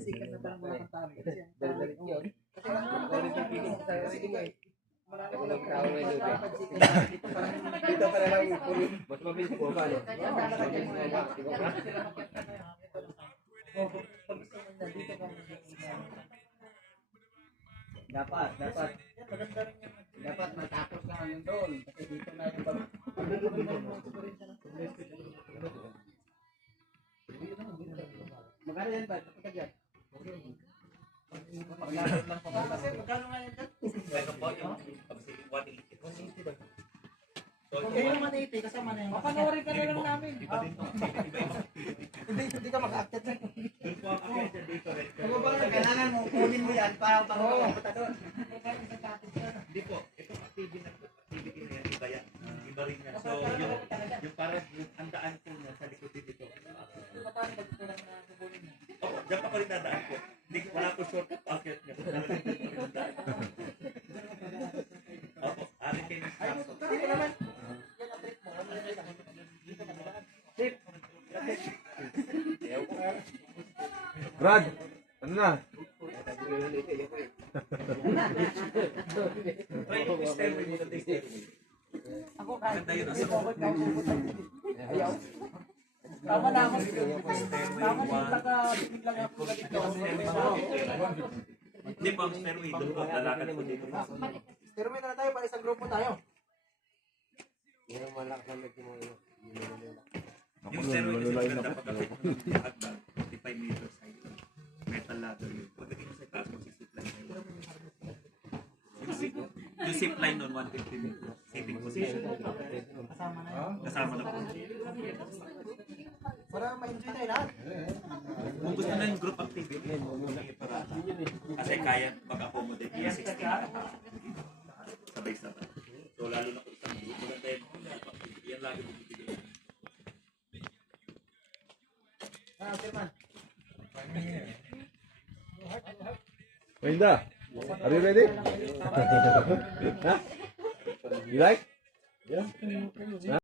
sikat na parang mga kantari. Kasi Dalik yun. kasi ang dali ng piling sa sige mo eh. Marami ko lang Tao na yun. dito pala lang yung pulis. Mas mabilis po ba? Dapat matapos na yun doon. Kasi dito na yung bag. Magkano yan ba? Kapag yan? Paglapit lang po. Kasi magkano nga yan doon? Meron po yung 180 ba? Kaya yung 180 kasama na yung mapanoorin ka na lang namin. Hindi ka mag-acted na. Kailangan mo kunin mo yan para pagkapunta doon. Hindi po, itong activity na yan, iba yan. Iba rin yan. So, yung parang ang daan po niya sa likod dito. Opo, dyan pa ko rin nadaan po. Wala ko shortcut packet niya. Opo, arin kayo ng stop. Dito naman. Yan ang trip mo. Trip. Brad, ano na? Try yung stairway mo sa stairway. Ako kahit Ganda yun, ayaw. Tama na ako. Tama na yung taka-tipid lang ako dito. Hindi po, ang stairway doon po. Lalakad po dito. Stairway na tayo para isang grupo tayo. Yung malakas na nagsimula. Yung stairway kasi maganda pagkakit ng hagdan. 45 meters height. Metal ladder yun. Pagdating mo sa taas mo, zip line na yun. Yung zip line nun, 150 meters. Sitting position. Kasama na yun. Kasama na po. Para ma-enjoy tayo lahat. Kung gusto na yung group activity, kasi kaya mag-accommodate yung 16 sabay-sabay. So lalo na kung isang group, maganda yung group activity. Yan lagi bibigyan. Sirman. Linda, are you ready? Huh? You like? Yeah.